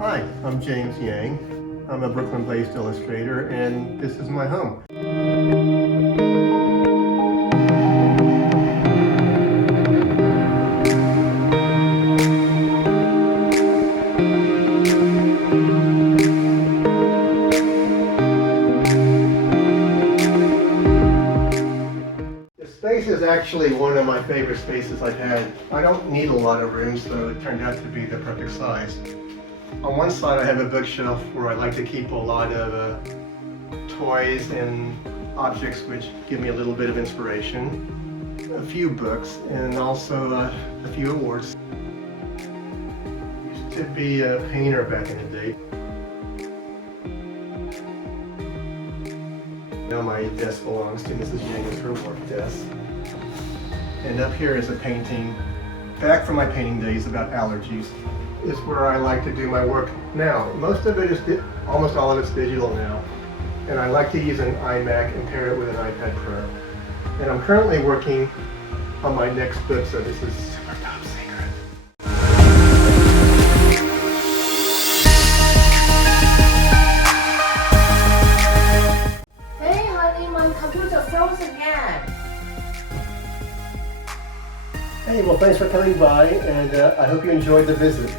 Hi, I'm James Yang. I'm a Brooklyn-based illustrator, and this is my home. The space is actually one of my favorite spaces I've had. I don't need a lot of room, so it turned out to be the perfect size. On one side I have a bookshelf where I like to keep a lot of toys and objects which give me a little bit of inspiration, a few books, and also a few awards. Used to be a painter back in the day. Now my desk belongs to Mrs. Yang as her work desk. And up here is a painting back from my painting days about allergies. Is where I like to do my work now. Most of it is, almost all of it's digital now. And I like to use an iMac and pair it with an iPad Pro. And I'm currently working on my next book, so this is super top secret. Hey honey, my computer froze again. Hey, well thanks for coming by, and I hope you enjoyed the visit.